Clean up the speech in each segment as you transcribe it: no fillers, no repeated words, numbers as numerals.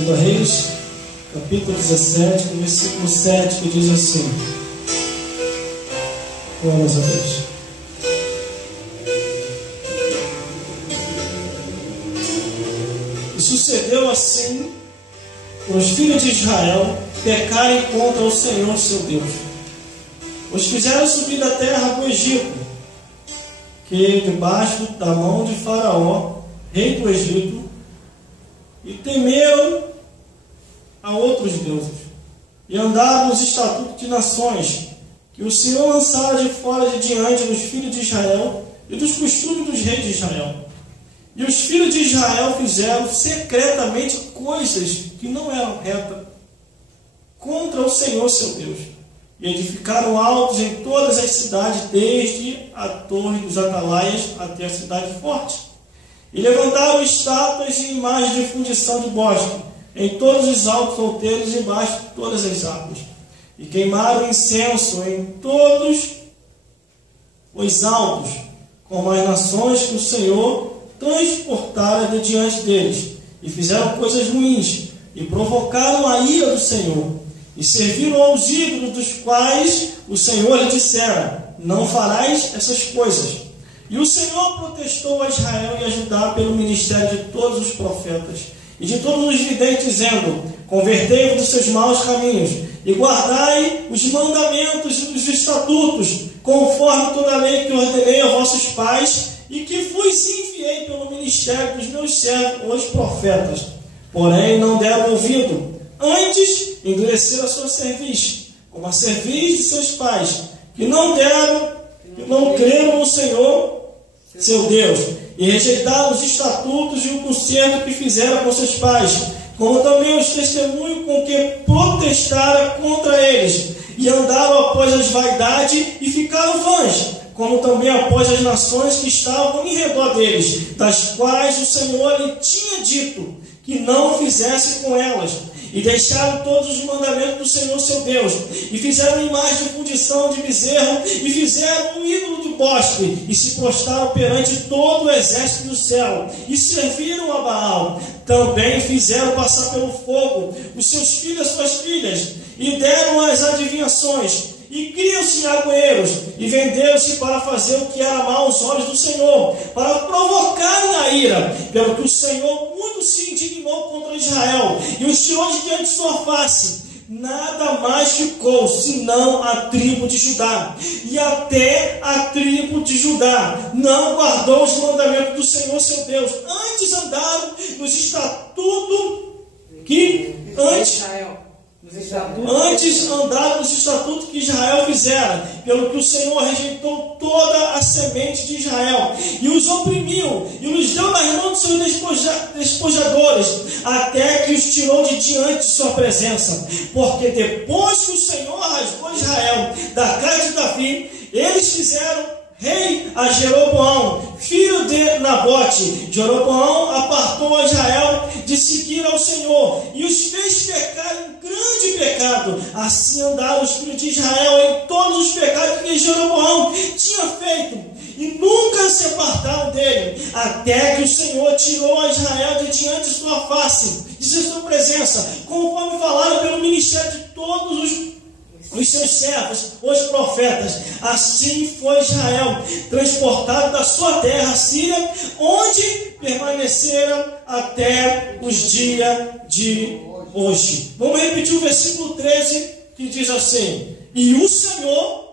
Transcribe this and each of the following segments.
2 Reis, capítulo 17, versículo 7, que diz assim: glórias a Deus. E sucedeu assim, os filhos de Israel pecarem contra o Senhor seu Deus. Os fizeram subir da terra do Egito, que debaixo da mão de Faraó, rei do Egito, e temeram a outros deuses, e andaram nos estatutos de nações, que o Senhor lançara de fora de diante dos filhos de Israel, e dos costumes dos reis de Israel. E os filhos de Israel fizeram secretamente coisas que não eram retas contra o Senhor seu Deus, e edificaram altos em todas as cidades, desde a torre dos atalaias até a cidade forte, e levantaram estátuas e imagens de fundição de bosque em todos os altos outeiros e embaixo de todas as árvores, e queimaram incenso em todos os altos, como as nações que o Senhor transportara de diante deles, e fizeram coisas ruins, e provocaram a ira do Senhor, e serviram aos ídolos, dos quais o Senhor lhe dissera: não farás essas coisas. E o Senhor protestou a Israel e a Judá pelo ministério de todos os profetas e de todos os videntes, dizendo: convertei-vos dos seus maus caminhos, e guardai os mandamentos e os estatutos, conforme toda a lei que ordenei a vossos pais, e que vos enviei pelo ministério dos meus servos, os profetas. Porém não deram ouvido, antes endureceram a sua cerviz, como a cerviz de seus pais, que não creram no Senhor seu Deus, e rejeitaram os estatutos e o concerto que fizeram com seus pais, como também os testemunhos com que protestara contra eles, e andaram após as vaidades e ficaram vãs, como também após as nações que estavam em redor deles, das quais o Senhor lhe tinha dito que não fizesse com elas, e deixaram todos os mandamentos do Senhor seu Deus, e fizeram imagem de fundição de bezerro, e fizeram um ídolo de bosque, e se prostraram perante todo o exército do céu, e serviram a Baal. Também fizeram passar pelo fogo os seus filhos e as suas filhas, e deram as adivinhações, e criam-se agoeiros, e venderam-se para fazer o que era mal aos olhos do Senhor, para provocarem a ira, pelo que o Senhor muito se indignou contra Israel, e os tirou de diante de sua face. Nada mais ficou, senão a tribo de Judá, e até a tribo de Judá não guardou os mandamentos do Senhor seu Deus, antes andaram nos estatutos que Antes andaram nos estatutos que Israel fizera, pelo que o Senhor rejeitou toda a semente de Israel, e os oprimiu, e os deu nas mãos dos seus despojadores, até que os tirou de diante de sua presença. Porque depois que o Senhor rasgou Israel da casa de Davi, eles fizeram rei a Jeroboão, filho de Nabote. Jeroboão apartou a Israel de seguir ao Senhor, e os fez pecar em grande pecado. Assim andaram os filhos de Israel em todos os pecados que Jeroboão tinha feito, e nunca se apartaram dele, até que o Senhor tirou a Israel de diante de sua face, de sua presença, conforme falaram pelo ministério de todos os seus servos, os profetas. Assim foi Israel transportado da sua terra, Síria, onde permaneceram até os dias de hoje. Vamos repetir o versículo 13, que diz assim: e o Senhor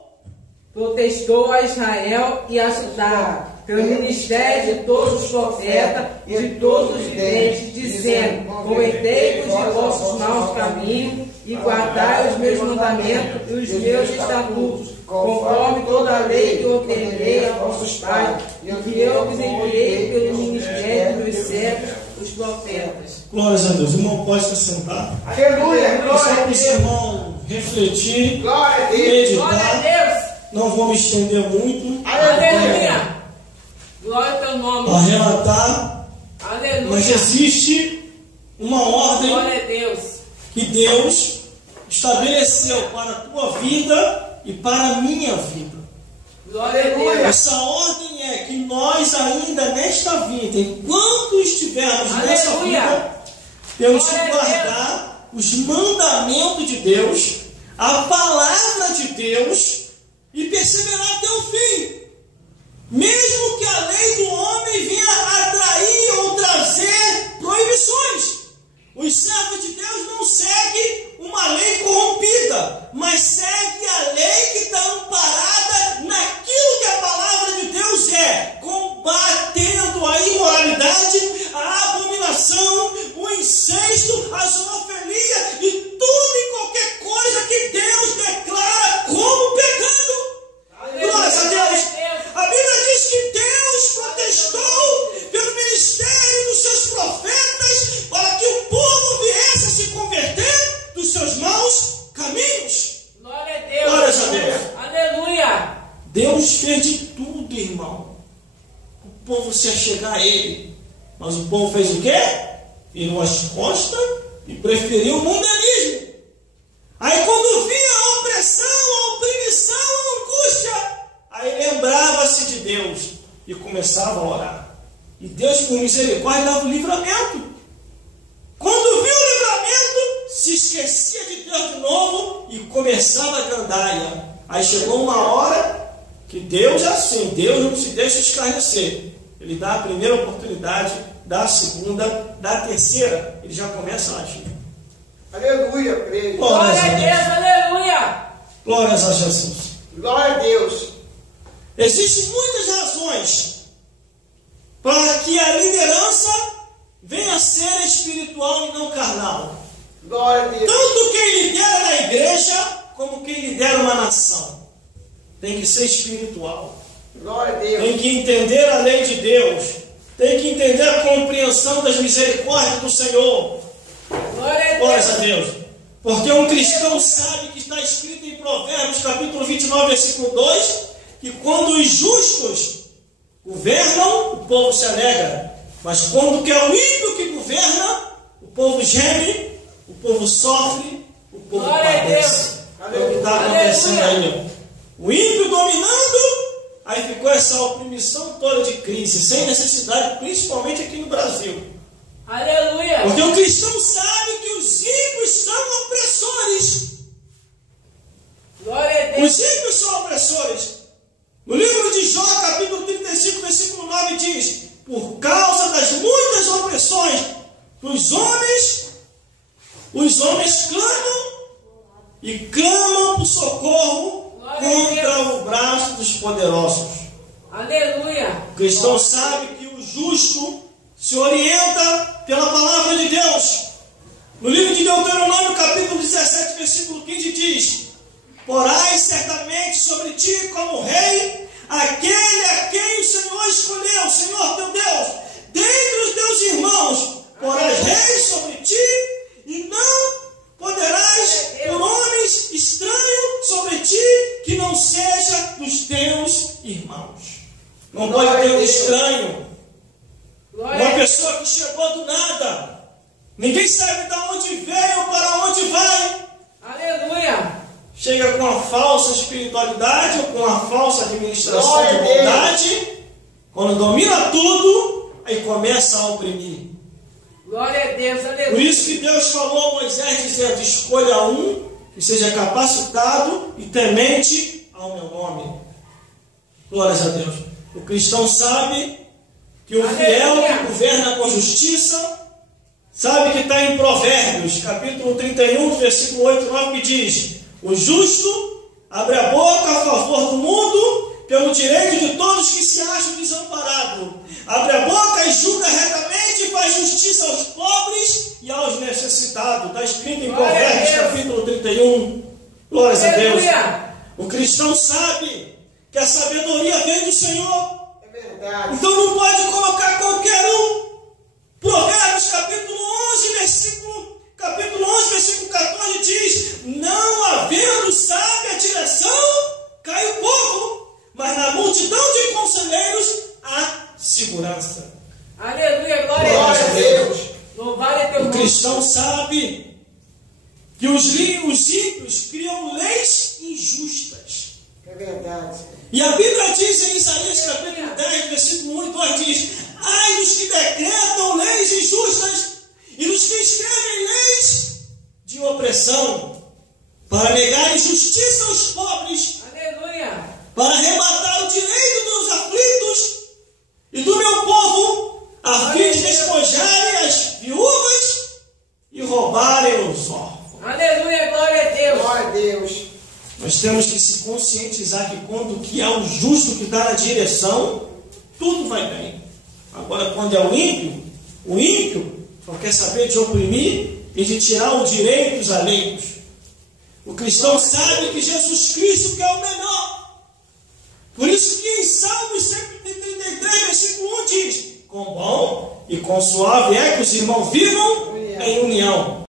protestou a Israel e a Judá pelo ministério de todos os profetas e de todos os videntes, dizendo: convertei-vos de vossos maus caminhos e guardai os meus mandamentos e os meus estatutos, conforme toda a lei que ordenei a vossos pais, e que eu vos enviei pelo ministério dos servos, os profetas. Glórias a Deus. O irmão pode se sentar. Aleluia. Só para esse irmão refletir, Glória a Deus. meditar. Glória a Deus. Não vou me estender muito. Aleluia. Glória ao teu nome. A relatar. Aleluia. Mas existe uma ordem Glória a Deus. que Deus estabeleceu para a tua vida e para a minha vida. Glória a Deus. Essa ordem é que nós ainda nesta vida, enquanto estivermos nessa Aleluia. vida, Temos que guardar os mandamentos de Deus, a palavra de Deus, e perseverar até o fim. Mesmo que a lei do homem venha atrair ou trazer proibições. Os servos de Deus não seguem uma lei corrompida, mas seguem a lei que está amparada naquilo que a palavra de Deus é, combatendo a imoralidade, a abominação, o incesto, a zoofilia e tudo e qualquer coisa que Deus declara como pecado. Glória a Deus. A Bíblia diz que Deus protestou pelo ministério dos seus profetas para que o povo viesse a se converter dos seus maus caminhos. Glória a Deus. Glória a Deus. Aleluia. Deus fez de tudo, irmão. O povo se achegar a Ele. Mas o povo fez o quê? Virou as costas e preferiu o mundanismo. Aí quando via a opressão, a oprimição, a angústia, aí lembrava-se de Deus e começava a orar. E Deus, por misericórdia, dava o livramento. Quando viu o livramento, se esquecia de Deus de novo e começava a gandaia. Aí chegou uma hora que Deus é assim, Deus não se deixa escarnecer. Ele dá a primeira oportunidade, dá a segunda, dá a terceira, ele já começa a agir. Aleluia, creio. Glória a Deus, aleluia. Glórias a Jesus. Glória a Deus. Existem muitas razões para que a liderança venha a ser espiritual e não carnal. Glória a Deus. Tanto quem lidera na igreja, como quem lidera uma nação. Tem que ser espiritual. Glória a Deus. Tem que entender a lei de Deus. Tem que entender a compreensão das misericórdias do Senhor. Glória a Deus. Porque um cristão sabe que está escrito em Provérbios, capítulo 29, versículo 2, que quando os justos governam, o povo se alegra. Mas quando que é o ímpio que governa, o povo geme, o povo sofre, o povo padece. É o que está acontecendo aí. O ímpio dominando, aí ficou essa oprimição toda de crise, sem necessidade, principalmente aqui no Brasil. Aleluia. Porque o cristão sabe que os ímpios são opressores. Glória a Deus. Os ímpios são opressores. No livro de Jó, capítulo 35, versículo 9, diz: por causa das muitas opressões dos homens, os homens clamam e clamam por socorro contra o braço dos poderosos. Aleluia. O cristão sabe que o justo se orienta pela palavra de Deus. No livro de Deuteronômio, capítulo 17, versículo 15, diz: porás certamente sobre ti como rei aquele a quem o Senhor escolheu, o Senhor teu Deus, dentre os teus irmãos, porás rei sobre ti, e não poderás por homens estranhos sobre ti, que não seja dos teus irmãos. Não pode ter um estranho, uma pessoa que chegou do nada, ninguém sabe de onde veio ou para onde vai. Aleluia. Chega com a falsa espiritualidade ou com a falsa administração de bondade, quando domina tudo, aí começa a oprimir. Glória a Deus, aleluia. Por isso que Deus falou a Moisés, dizendo: escolha um que seja capacitado e temente ao meu nome. Glórias a Deus. O cristão sabe que o fiel que governa com justiça, sabe que está em Provérbios, capítulo 31, versículo 8 e 9, que diz: o justo abre a boca a favor do mundo, pelo direito de todos que se acham desamparados. Abre a boca e julga retamente e faz justiça aos pobres e aos necessitados. Está escrito em Provérbios, capítulo 31. Glórias a Deus. O cristão sabe que a sabedoria vem do Senhor. É verdade. Então não pode colocar qualquer um. Provérbios, capítulo 11, versículo 14 diz: não havendo sábia direção, cai o povo, mas na multidão de conselheiros há segurança. Aleluia, glória Glória a Deus. Louvado é teu O nome. cristão sabe que os ímpios criam leis injustas. É verdade. E a Bíblia diz em Isaías capítulo 10, versículo 1 e 2, diz: ai dos que decretam leis injustas e dos que escrevem justiça aos pobres, Aleluia. para arrebatar o direito dos aflitos e do meu povo, a fim de despojarem as viúvas e roubarem os órfãos. Aleluia, glória a Deus. Glória a Deus. Nós temos que se conscientizar que quando que é o justo que está na direção, tudo vai bem. Agora, quando é o ímpio só quer saber de oprimir e de tirar o direito dos alheios. O cristão sabe que Jesus Cristo que é o melhor. Por isso que em Salmos 133, versículo 1 diz: com bom e com suave é que os irmãos vivam em união.